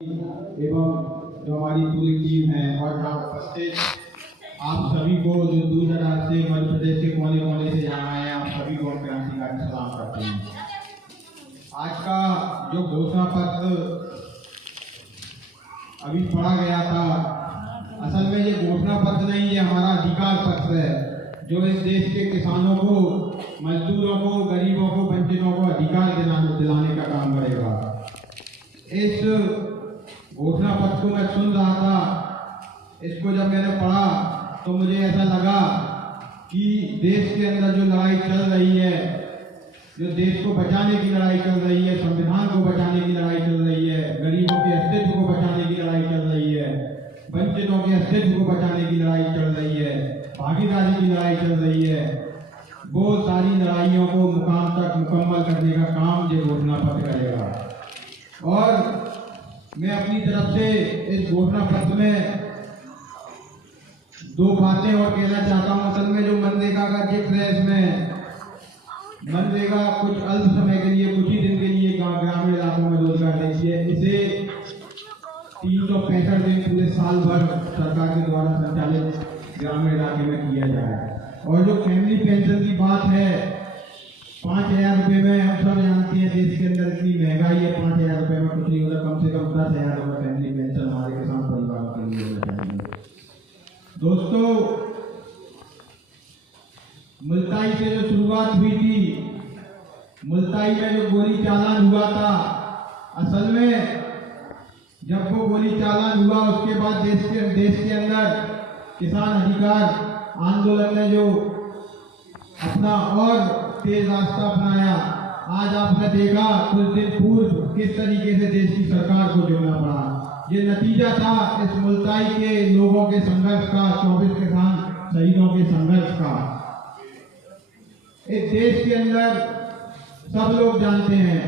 एवं जो हमारी पूरी टीम है और यहाँ उपस्थित आप सभी को जो दूर दराज से मध्य प्रदेश के कोने कोने से यहाँ आए हैं, आप सभी को हम क्रांतिकारी सलाम करते हैं। आज का जो घोषणा पत्र अभी पढ़ा गया था, असल में ये घोषणा पत्र नहीं, ये हमारा अधिकार पत्र है जो इस देश के किसानों को, मजदूरों को, गरीबों को, वंचितों को अधिकार दिलाने का काम करेगा। इस घोषणा पत्र को मैं सुन रहा था, इसको जब मैंने पढ़ा तो मुझे ऐसा लगा कि देश के अंदर जो लड़ाई चल रही है, जो देश को बचाने की लड़ाई चल रही है, संविधान को बचाने की लड़ाई चल रही है, गरीबों के अस्तित्व को बचाने की लड़ाई चल रही है, वंचितों के अस्तित्व को बचाने की लड़ाई चल रही है, भागीदारी की लड़ाई चल रही है, वो सारी लड़ाइयों को मुकाम तक मुकम्मल करने का काम ये घोषणा पत्र करेगा। और मैं अपनी तरफ से इस घोषणा पत्र में दो बातें और कहना चाहता हूँ। असल में जो मनरेगा का जिक्र है, इसमें मनरेगा कुछ अल्प समय के लिए, कुछ ही दिन के लिए ग्रामीण इलाकों में रोजगार देती है। इसे 365 दिन पूरे साल भर सरकार के द्वारा संचालित ग्रामीण इलाके में किया जाए। और जो फैमिली पेंशन की बात है, 5,000 रुपये में, हम सब जानते हैं देश के अंदर इतनी महंगाई है, 5,000 रुपये में कुछ नहीं होता, कम से कम 10,000 रुपये फैमिली पेंशन हमारे किसान परिवारों के लिए होना चाहिए। दोस्तों, मुल्ताई से जो शुरुआत हुई थी, मुल्ताई में जो गोली चालान हुआ था, असल में जब वो गोली चालान हुआ उसके बाद देश के अंदर किसान अधिकार आंदोलन ने जो अपना और तेज रास्ता अपनाया। आज आपने देखा कुछ दिन पूर्व किस तरीके से देश की सरकार को झेलना पड़ा। ये नतीजा था इस मुल्ताई के लोगों के संघर्ष का, 24 किसान शहीदों के संघर्ष का। इस देश के अंदर सब लोग जानते हैं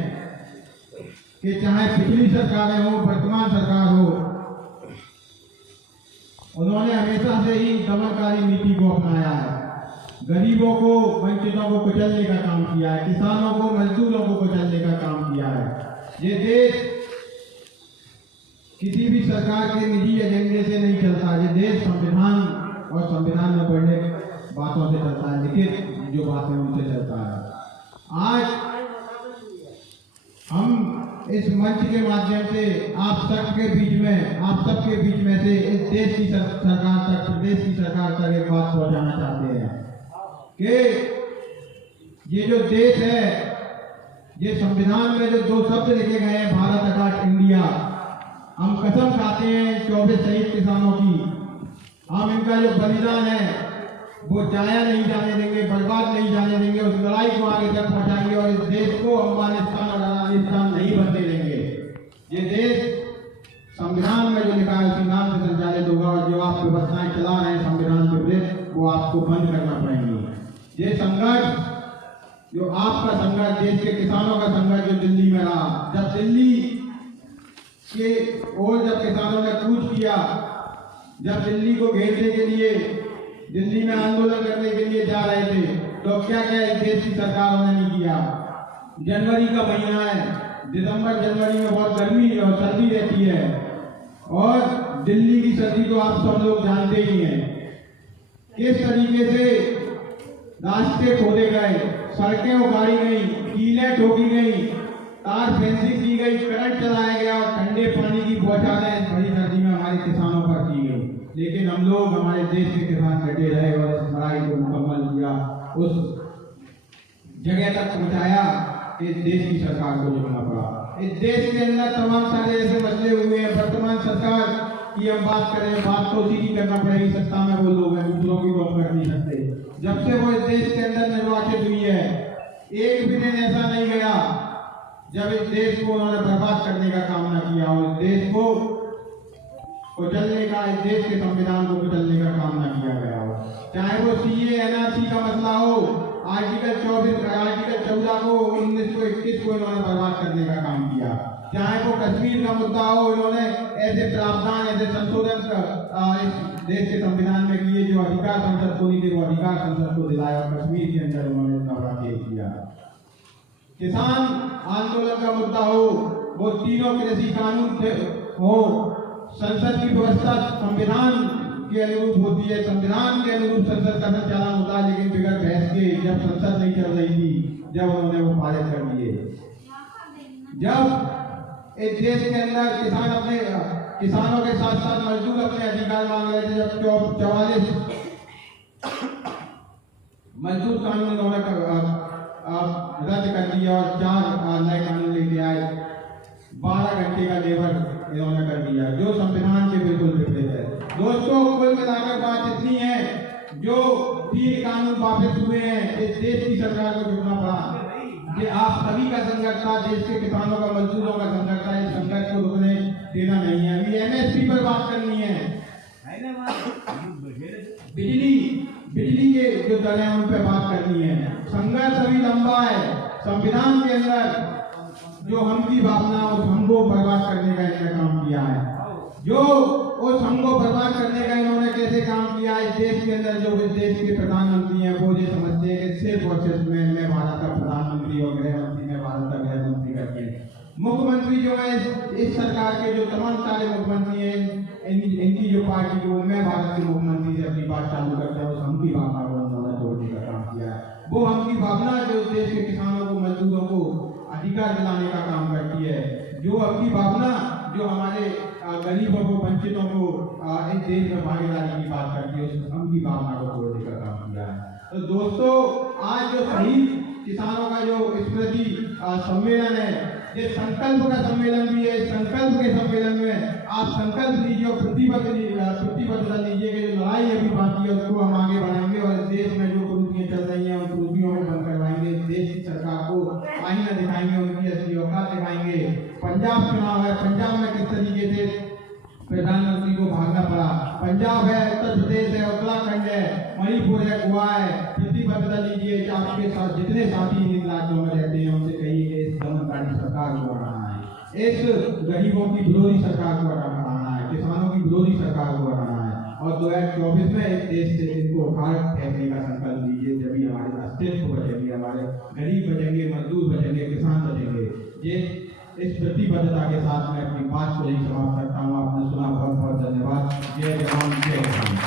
कि चाहे पिछली सरकारें हो, वर्तमान सरकार हो, उन्होंने हमेशा से ही दमनकारी नीति को अपनाया है। गरीबों को, वंचितों को कुचलने का काम किया है, किसानों को, मजदूरों को कुचलने का काम किया है। ये देश किसी भी सरकार के निजी एजेंडे से नहीं चलता। ये देश संविधान और संविधान में बढ़ने बातों से चलता है, लिखित जो बातें उनसे चलता है। आज हम इस मंच के माध्यम से आप सबके बीच में से इस देश की सरकार तक, प्रदेश की सरकार तक एक बात पहुंचाना चाहते हैं कि ये जो देश है, ये संविधान में जो 2 शब्द लिखे गए हैं, भारत आकाश इंडिया, हम कसम खाते हैं 24 शहीद किसानों की, हम इनका जो बलिदान है वो जाया नहीं जाने देंगे, बर्बाद नहीं जाने देंगे। उस लड़ाई को आगे तक पहुंचाएंगे और इस देश को अफगानिस्तान और अफगानिस्तान नहीं बनने देंगे। ये देश संविधान में जो लिखा है उसी नाम से संचालित होगा और जो आप व्यवस्थाएं चला रहे हैं संविधान के विरुद्ध, वो आपको बंद करना पड़ेंगे। ये संघर्ष, जो आपका संघर्ष, देश के किसानों का संघर्ष जो दिल्ली में रहा, जब दिल्ली के और जब किसानों ने कूच किया, जब दिल्ली को घेरने के लिए, दिल्ली में आंदोलन करने के लिए जा रहे थे, तो क्या क्या इस देश की सरकारों ने नहीं किया। जनवरी का महीना है, दिसंबर जनवरी में बहुत गर्मी और सर्दी रहती है, और दिल्ली की सर्दी तो आप सब लोग जानते ही हैं। किस तरीके से रास्ते खोदे गए, सड़कें उखाड़ी गई, कीलें ठोकी गई, तार फेंसिंग की गई, करंट चलाया गया और ठंडे पानी की बौछारें बड़ी सर्दी में हमारे किसानों पर की गई। लेकिन हम लोग, हमारे देश के किसान डटे रहे और इस लड़ाई को मुकम्मल किया, उस जगह तक पहुंचाया कि इस देश की सरकार को झुकना पड़ा। इस देश के अंदर तमाम सारे ऐसे मसले हुए हैं। वर्तमान सरकार की हम बात करें, बात तो उसी की करना पड़ेगी, सत्ता में वो लोग हैं, दूसरों की तो हम कर नहीं सकते। जब से वो इस देश के अंदर निर्वाचित हुई है, एक भी दिन ऐसा नहीं गया जब इस देश को उन्होंने बर्बाद करने का काम न किया और इस देश को कुचलने का, इस देश के संविधान को कुचलने का काम न किया गया हो। चाहे वो सीए एनआरसी का मसला हो, आर्टिकल 14 को 1921 को इन्होंने बर्बाद करने का काम किया, चाहे वो कश्मीर का मुद्दा हो, इन्होंने ऐसे प्रावधान, ऐसे संशोधन इस देश के संविधान में किए जो अधिकार संसद को नहीं थे, वो अधिकार संसद को दिलाया और कश्मीर के अंदर उन्होंने इतना बड़ा केस किया। किसान आंदोलन का मुद्दा हो, वो तीनों कृषि कानून थे हो, संसद की व्यवस्था संविधान के अनुरूप होती है, संविधान के अनुरूप संसद का संचालन होता है, लेकिन बिगड़ बहस के जब संसद नहीं चल रही थी, जब उन्होंने वो पारित कर दिए। जब एक देश के अंदर किसानों के साथ साथ मजदूर अपने अधिकार मांग रहे थे, जब 44 मजदूर कानून उन्होंने रद्द कर दिया और 4 नए कानून लेके आए, 12 घंटे का लेबर इन्होंने कर दिया, जो संविधान के बिल्कुल विपरीत है। दोस्तों, कुल मिलाकर बात इतनी है, जो 3 कानून वापस हुए हैं, इस देश की सरकार को झुकना पड़ा कि आप सभी का संघर्ष था, देश के किसानों का, मजदूरों का संघर्ष था, इस संघर्ष को रुकने देना नहीं है। अभी एमएसपी पर बात करनी है, बिजली के जो दर है उन पर बात करनी है। संघर्ष अभी लंबा है। संविधान के अंदर जो हम की भावना, उस हम को बर्बाद करने का इन्होंने काम किया है। जो उस हम को बर्बाद करने का इन्होंने कैसे काम किया है, इस देश के अंदर जो इस देश के प्रधानमंत्री हैं वो ये समझते हैं कि सिर्फ और सिर्फ मैं भारत का प्रधानमंत्री और गृह मंत्री, मैं भारत का गृह मंत्री करके। मुख्यमंत्री जो है इस सरकार के जो तमाम सारे मुख्यमंत्री हैं, इनकी जो पार्टी को मैं भारत के मुख्यमंत्री से अपनी बात चालू करता है, उस हम की भावना को उन्होंने तोड़ने का काम किया है। वो हम की भावना जो देश के किसानों को, मजदूरों को अधिकार दिलाने का काम करती है, जो हम की भावना जो हमारे गरीबों को, वंचितों को इस देश में भागीदारी की बात करती है, उस हम की भावना को तोड़ने का काम किया है। तो दोस्तों, आज जो शहीद किसानों का जो स्मृति सम्मेलन है, ये संकल्प का सम्मेलन भी है। संकल्प के सम्मेलन में आप संकल्प लीजिए और प्रतिबद्धता लीजिए कि जो लड़ाई अभी बाकी है उसको हम आगे बढ़ाएंगे और इस देश में जो कुरीतियां चल रही हैं उन कुरीतियों को बंद करवाएंगे। इस देश की सरकार को आईना दिखाएंगे, उनकी असली औकात दिखाएंगे। पंजाब चुनाव है, पंजाब में किस तरीके से प्रधानमंत्री को भागना पड़ा। पंजाब है, उत्तर प्रदेश है, उत्तराखंड है, मणिपुर है, गोवा है। प्रतिबद्धता लीजिए कि आपके साथ जितने साथी इन राज्यों में रहते हैं उनसे कहिए कि इस दमनकारी सरकार को हटाना है, इस गरीबों की विरोधी सरकार को हटाना है, किसानों की विरोधी सरकार को हटाना है और 2024 में इस देश से इनको उखाड़ फेंकने का संकल्प लीजिए। जब हमारे अस्तित्व बचेंगे, हमारे गरीब बचेंगे, मजदूर बचेंगे, किसान बचेंगे। ये इस प्रतिबद्धता के साथ मैं अपनी बात को यही समाप्त करता हूँ। आपने सुना, बहुत बहुत धन्यवाद। जय जवान जय किसान।